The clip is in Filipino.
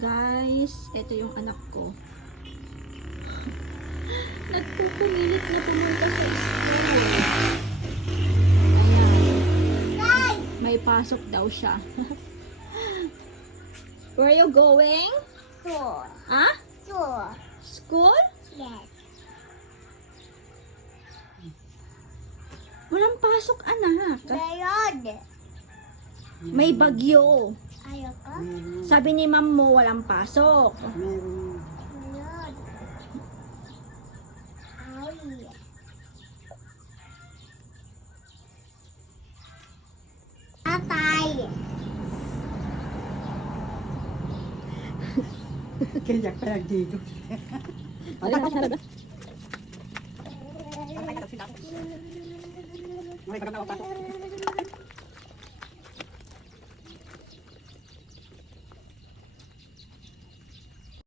Guys, ito yung anak ko. Nagpupumilit na pumunta sa school. Ayan. May pasok daw siya. Where are you going? Door. Ah? Door. School? Yes. Walang pasok, anak. Meron. May bagyo. Ayoko. Sabi ni ma'am mo, walang pasok. Meron. Ay. Tatay. Kaya kaya dito.